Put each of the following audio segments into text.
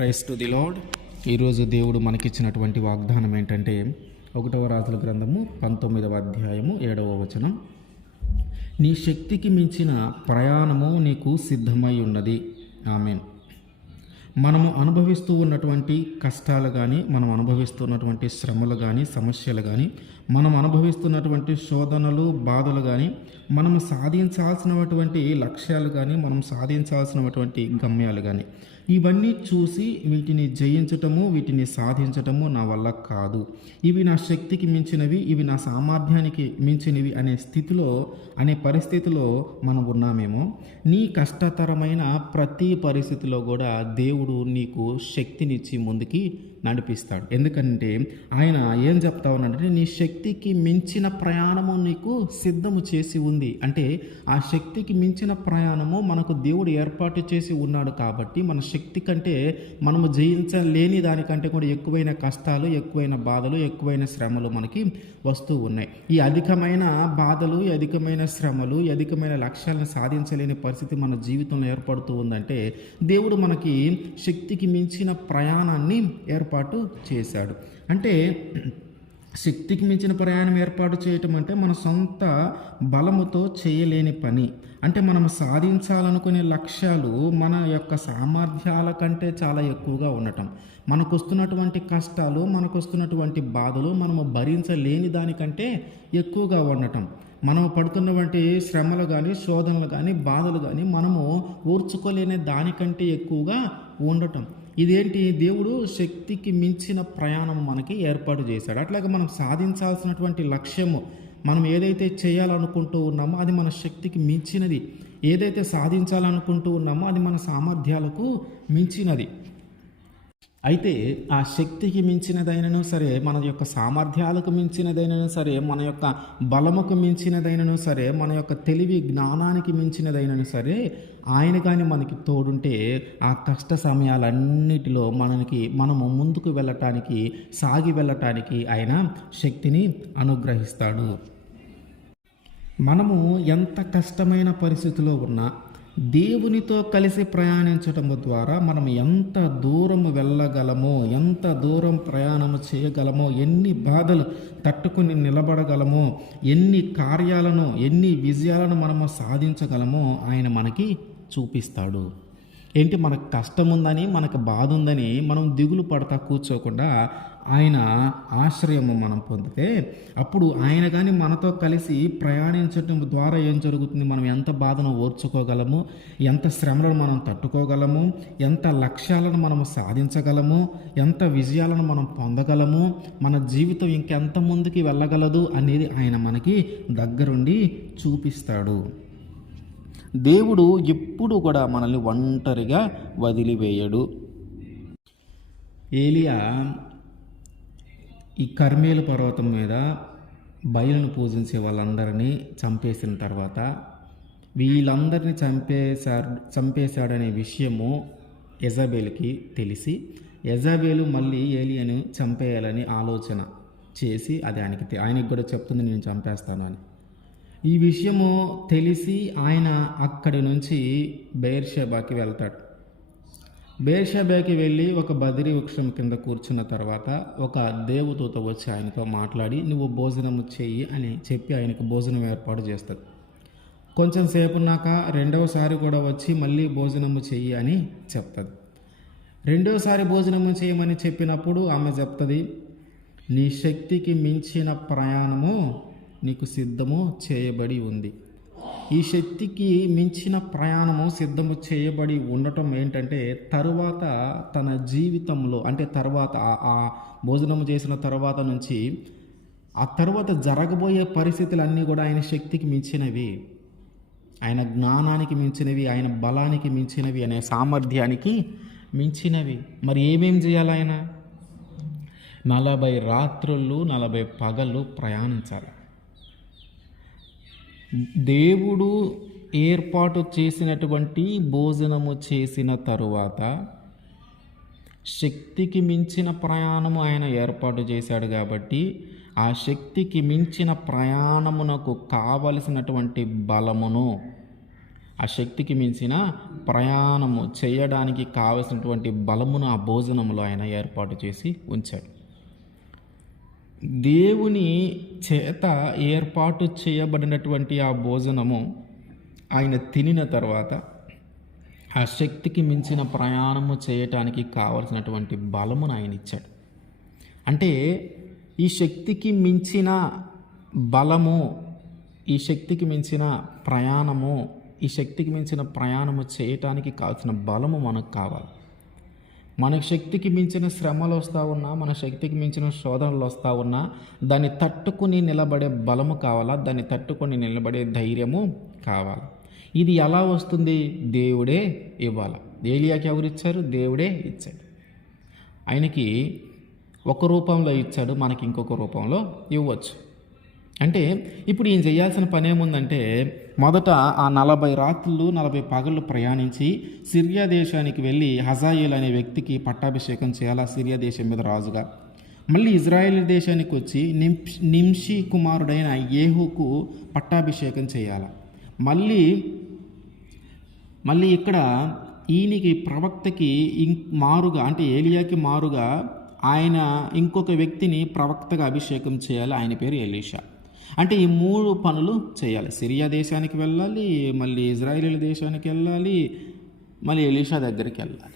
Price to the lord ఈరోజు దేవుడు మనకిచ్చినటువంటి వాగ్దానం ఏంటంటే ఒకటవ రాజుల గ్రంథము పంతొమ్మిదవ అధ్యాయము ఏడవ వచనం. నీ శక్తికి మించిన ప్రయాణము నీకు సిద్ధమై ఉన్నది. ఆమెన్. మనము అనుభవిస్తూ ఉన్నటువంటి కష్టాలు కానీ మనం అనుభవిస్తున్నటువంటి శ్రమలు కానీ సమస్యలు కానీ మనం అనుభవిస్తున్నటువంటి శోధనలు బాధలు కానీ మనం సాధించాల్సినటువంటి లక్ష్యాలు కానీ మనం సాధించాల్సినటువంటి గమ్యాలు కానీ ఇవన్నీ చూసి వీటిని జయించటము వీటిని సాధించటము నా వల్ల కాదు. ఇవి నా శక్తికి మించినవి ఇవి నా సామర్థ్యానికి మించినవి అనే స్థితిలో అనే పరిస్థితిలో మనం ఉన్నామేమో. నీ కష్టతరమైన ప్రతి పరిస్థితిలో కూడా దేవుడు నీకు శక్తినిచ్చి ముందుకి నడిపిస్తాడు. ఎందుకంటే ఆయన ఏం చెప్తా ఉన్నాడంటే నీ శక్తికి మించిన ప్రయాణము నీకు సిద్ధము చేసి ఉంది. అంటే ఆ శక్తికి మించిన ప్రయాణము మనకు దేవుడు ఏర్పాటు చేసి ఉన్నాడు కాబట్టి మన శక్తి శక్తి కంటే మనము జయించలేని దానికంటే కూడా ఎక్కువైన కష్టాలు ఎక్కువైన బాధలు ఎక్కువైన శ్రమలు మనకి వస్తూ ఉన్నాయి. ఈ అధికమైన బాధలు అధికమైన శ్రమలు అధికమైన లక్ష్యాలను సాధించలేని పరిస్థితి మన జీవితంలో ఏర్పడుతూ ఉందంటే దేవుడు మనకి శక్తికి మించిన ప్రయాణాన్ని ఏర్పాటు చేశాడు. అంటే శక్తికి మించిన ప్రయాణం ఏర్పాటు చేయటం అంటే మన సొంత బలముతో చేయలేని పని. అంటే మనం సాధించాలనుకునే లక్ష్యాలు మన యొక్క సామర్థ్యాల కంటే చాలా ఎక్కువగా ఉండటం. మనకు వస్తున్నటువంటి కష్టాలు మనకు వస్తున్నటువంటి బాధలు మనము భరించలేని దానికంటే ఎక్కువగా ఉండటం. మనం పడుతున్నటువంటి శ్రమలు కానీ శోధనలు కానీ బాధలు కానీ మనము ఓర్చుకోలేని దానికంటే ఎక్కువగా ఉండటం. ఇదేంటి? దేవుడు శక్తికి మించిన ప్రయాణం మనకి ఏర్పాటు చేశాడు. అట్లాగే మనం సాధించాల్సినటువంటి లక్ష్యము మనం ఏదైతే చేయాలనుకుంటూ ఉన్నామో అది మన శక్తికి మించినది. ఏదైతే సాధించాలనుకుంటూ ఉన్నామో అది మన సామర్థ్యాలకు మించినది. అయితే ఆ శక్తికి మించినదైనను సరే మన యొక్క సామర్థ్యాలకు మించినదైనను సరే మన యొక్క బలముకు మించినదైనను సరే మన యొక్క తెలివి జ్ఞానానికి మించినదైనను సరే ఆయన కానీ మనకి తోడుంటే ఆ కష్ట సమయాలన్నిటిలో మనకి మనము ముందుకు వెళ్ళటానికి సాగి వెళ్ళటానికి ఆయన శక్తిని అనుగ్రహిస్తాడు. మనము ఎంత కష్టమైన పరిస్థితిలో ఉన్నా దేవునితో కలిసి ప్రయాణించటం ద్వారా మనం ఎంత దూరం వెళ్ళగలమో ఎంత దూరం ప్రయాణము చేయగలమో ఎన్ని బాధలు తట్టుకుని నిలబడగలమో ఎన్ని కార్యాలను ఎన్ని విజయాలను మనము సాధించగలమో ఆయన మనకి చూపిస్తాడు. ఏంటి? మనకు కష్టం ఉందని మనకు బాధ ఉందని మనం దిగులు పడతా కూర్చోకుండా ఆయన ఆశ్రయము మనం పొందితే అప్పుడు ఆయన కానీ మనతో కలిసి ప్రయాణించడం ద్వారా ఏం జరుగుతుంది? మనం ఎంత బాధను ఓర్చుకోగలము? ఎంత శ్రమలను మనం తట్టుకోగలము? ఎంత లక్ష్యాలను మనము సాధించగలము? ఎంత విజయాలను మనం పొందగలము? మన జీవితం ఇంకెంత ముందుకి వెళ్ళగలదు అనేది ఆయన మనకి దగ్గరుండి చూపిస్తాడు. దేవుడు ఎప్పుడు కూడా మనల్ని ఒంటరిగా వదిలివేయడు. ఏలియా ఈ కర్మేలు పర్వతం మీద బయలును పూజించే వాళ్ళందరినీ చంపేసిన తర్వాత వీళ్ళందరినీ చంపేశాడు చంపేశాడనే విషయము ఎజాబేలుకి తెలిసి ఎజాబేలు మళ్ళీ ఏలియను చంపేయాలని ఆలోచన చేసి అది ఆయనకి ఆయనకి కూడా చెప్తుంది నేను చంపేస్తాను అని. ఈ విషయము తెలిసి ఆయన అక్కడి నుంచి బెయిర్షేబాకి వెళ్తాడు. బేర్షబ్యాకి వెళ్ళి ఒక బదిరి వృక్షం కింద కూర్చున్న తర్వాత ఒక దేవదూత వచ్చి ఆయనతో మాట్లాడి నువ్వు భోజనము చెయ్యి అని చెప్పి ఆయనకు భోజనం ఏర్పాటు చేస్తుంది కొంచెం సేపున్నాక రెండవసారి కూడా వచ్చి మళ్ళీ భోజనము చెయ్యి అని చెప్తుంది రెండవసారి భోజనము చేయమని చెప్పినప్పుడు ఆమె చెప్తుంది నీ శక్తికి మించిన ప్రయాణము నీకు సిద్ధము చేయబడి ఉంది. ఈ శక్తికి మించిన ప్రయాణము సిద్ధము చేయబడి ఉండటం ఏంటంటే తరువాత తన జీవితంలో అంటే తర్వాత ఆ- భోజనము భోజనం చేసిన తర్వాత నుంచి ఆ తర్వాత జరగబోయే పరిస్థితులన్నీ కూడా ఆయన శక్తికి మించినవి. ఆయన జ్ఞానానికి మించినవి ఆయన బలానికి మించినవి అనే సామర్థ్యానికి మించినవి. మరి ఏమేం చేయాలి ఆయన? నలభై రాత్రులు నలభై పగళ్ళు ప్రయాణించాలి. దేవుడు ఏర్పాటు చేసినటువంటి భోజనము చేసిన తరువాత శక్తికి మించిన ప్రయాణము ఆయన ఏర్పాటు చేశాడు కాబట్టి ఆ శక్తికి మించిన ప్రయాణమునకు కావలసినటువంటి బలమును ఆ శక్తికి మించిన ప్రయాణము చేయడానికి కావలసినటువంటి బలమును ఆ భోజనంలో ఆయన ఏర్పాటు చేసి ఉంచాడు. దేవుని చేత ఏర్పాటు చేయబడినటువంటి ఆ భోజనము ఆయన తినిన తర్వాత ఆ శక్తికి మించిన ప్రయాణము చేయటానికి కావలసినటువంటి బలమును ఆయన ఇచ్చాడు. అంటే ఈ శక్తికి మించిన బలము ఈ శక్తికి మించిన ప్రయాణము ఈ శక్తికి మించిన ప్రయాణము చేయటానికి కావాల్సిన బలము మనకు కావాలి. మన శక్తికి మించిన శ్రమలు వస్తూ ఉన్నా మన శక్తికి మించిన శోధనలు వస్తూ ఉన్నా దాన్ని తట్టుకుని నిలబడే బలము కావాలా? దాన్ని తట్టుకొని నిలబడే ధైర్యము కావాలి? ఇది ఎలా వస్తుంది? దేవుడే ఇవ్వాలి. ఏలియాకి ఎవరు ఇచ్చారు? దేవుడే ఇచ్చాడు. ఆయనకి ఒక రూపంలో ఇచ్చాడు మనకి ఇంకొక రూపంలో ఇవ్వచ్చు. అంటే ఇప్పుడు ఈయన చేయాల్సిన పని ఏముందంటే మొదట ఆ నలభై రాత్రులు నలభై పగళ్ళు ప్రయాణించి సిరియా దేశానికి వెళ్ళి హజాయిల్ అనే వ్యక్తికి పట్టాభిషేకం చేయాలా సిరియా దేశం మీద రాజుగా? మళ్ళీ ఇజ్రాయెల్ దేశానికి వచ్చి నింష్ నింషి కుమారుడైన ఏహుకు పట్టాభిషేకం చేయాలి? మళ్ళీ మళ్ళీ ఇక్కడ ఈయనకి ప్రవక్తకి ఇం మారుగా అంటే ఏలియాకి మారుగా ఆయన ఇంకొక వ్యక్తిని ప్రవక్తగా అభిషేకం చేయాలి? ఆయన పేరు ఎలీషా. అంటే ఈ మూడు పనులు చేయాలి. సిరియా దేశానికి వెళ్ళాలి మళ్ళీ ఇజ్రాయేల్ దేశానికి వెళ్ళాలి మళ్ళీ ఎలీషా దగ్గరికి వెళ్ళాలి.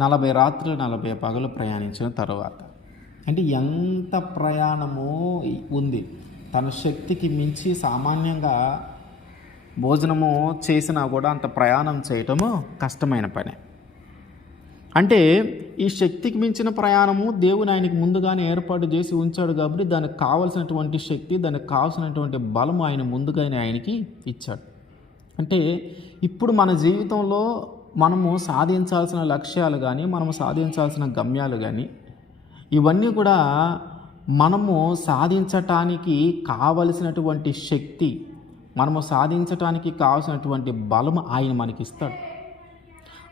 నలభై రాత్రులు నలభై పగలు ప్రయాణించిన తర్వాత. అంటే ఎంత ప్రయాణము ఉంది. తన శక్తికి మించి సామాన్యంగా భోజనము చేసినా కూడా అంత ప్రయాణం చేయటము కష్టమైన పనే. అంటే ఈ శక్తికి మించిన ప్రయాణము దేవుని ఆయనకి ముందుగానే ఏర్పాటు చేసి ఉంచాడు కాబట్టి దానికి కావలసినటువంటి శక్తి దానికి కావాల్సినటువంటి బలం ఆయన ముందుగానే ఆయనకి ఇచ్చాడు. అంటే ఇప్పుడు మన జీవితంలో మనము సాధించాల్సిన లక్ష్యాలు కానీ మనము సాధించాల్సిన గమ్యాలు కానీ ఇవన్నీ కూడా మనము సాధించటానికి కావలసినటువంటి శక్తి మనము సాధించటానికి కావాల్సినటువంటి బలం ఆయన మనకి ఇస్తాడు.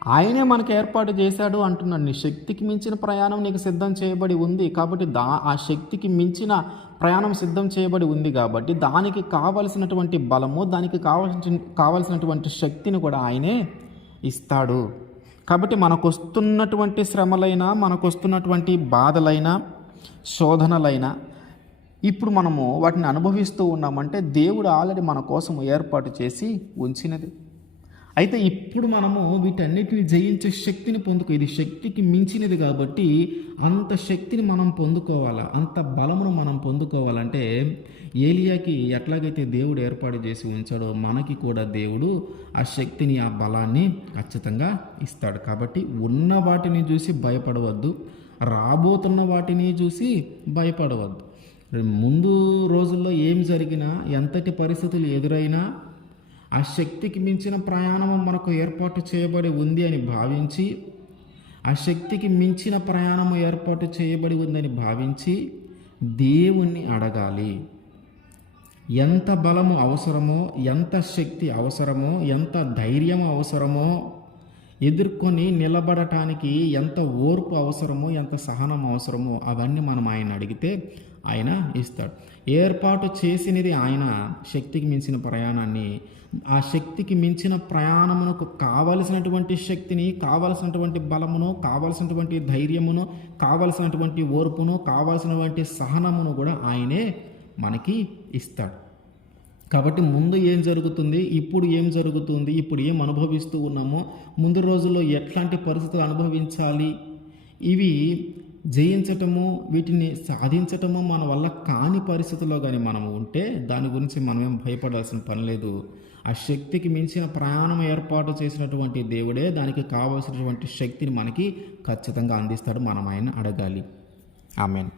ఆయనే మనకు ఏర్పాటు చేశాడు అంటున్నాడు. నీ శక్తికి మించిన ప్రయాణం నీకు సిద్ధం చేయబడి ఉంది కాబట్టి దా ఆ శక్తికి మించిన ప్రయాణం సిద్ధం చేయబడి ఉంది కాబట్టి దానికి కావలసినటువంటి బలము దానికి కావలసిన కావలసినటువంటి శక్తిని కూడా ఆయనే ఇస్తాడు. కాబట్టి మనకు వస్తున్నటువంటి శ్రమలైనా మనకు వస్తున్నటువంటి బాధలైనా శోధనలైనా ఇప్పుడు మనము వాటిని అనుభవిస్తూ ఉన్నామంటే దేవుడు ఆల్రెడీ మన కోసం ఏర్పాటు చేసి ఉంచినది. అయితే ఇప్పుడు మనము వీటన్నిటిని జయించే శక్తిని పొందుకో ఇది శక్తికి మించినది కాబట్టి అంత శక్తిని మనం పొందుకోవాలా? అంత బలమును మనం పొందుకోవాలంటే ఏలియాకి ఎట్లాగైతే దేవుడు ఏర్పాటు చేసి ఉంచాడో మనకి కూడా దేవుడు ఆ శక్తిని ఆ బలాన్ని ఖచ్చితంగా ఇస్తాడు. కాబట్టి ఉన్న వాటిని చూసి భయపడవద్దు. రాబోతున్న వాటిని చూసి భయపడవద్దు. ముందు రోజుల్లో ఏం జరిగినా ఎంతటి పరిస్థితులు ఎదురైనా ఆ శక్తికి మించిన ప్రయాణము మనకు ఏర్పాటు చేయబడి ఉంది అని భావించి ఆ శక్తికి మించిన ప్రయాణము ఏర్పాటు చేయబడి ఉందని భావించి దేవుణ్ణి అడగాలి. ఎంత బలము అవసరమో ఎంత శక్తి అవసరమో ఎంత ధైర్యం అవసరమో ఎదుర్కొని నిలబడటానికి ఎంత ఓర్పు అవసరమో ఎంత సహనం అవసరమో అవన్నీ మనం ఆయన అడిగితే ఆయన ఇస్తాడు. ఏర్పాటు చేసినది ఆయన శక్తికి మించిన ప్రయాణాన్ని ఆ శక్తికి మించిన ప్రయాణమునకు కావలసినటువంటి శక్తిని కావలసినటువంటి బలమును కావలసినటువంటి ధైర్యమును కావలసినటువంటి ఓర్పును కావలసినటువంటి సహనమును కూడా ఆయనే మనకి ఇస్తాడు. కాబట్టి ముందు ఏం జరుగుతుంది? ఇప్పుడు ఏం జరుగుతుంది? ఇప్పుడు ఏం అనుభవిస్తూ ఉన్నామో ముందు రోజుల్లో ఎట్లాంటి పరిస్థితులు అనుభవించాలి? ఇవి జయించటము వీటిని సాధించటము మన వల్ల కాని పరిస్థితుల్లో కానీ మనం ఉంటే దాని గురించి మనమేం భయపడాల్సిన పని లేదు. ఆ శక్తికి మించిన ప్రయాణం ఏర్పాటు చేసినటువంటి దేవుడే దానికి కావలసినటువంటి శక్తిని మనకి ఖచ్చితంగా అందిస్తాడు మనం ఆయన అడగాలి. ఆమెన్.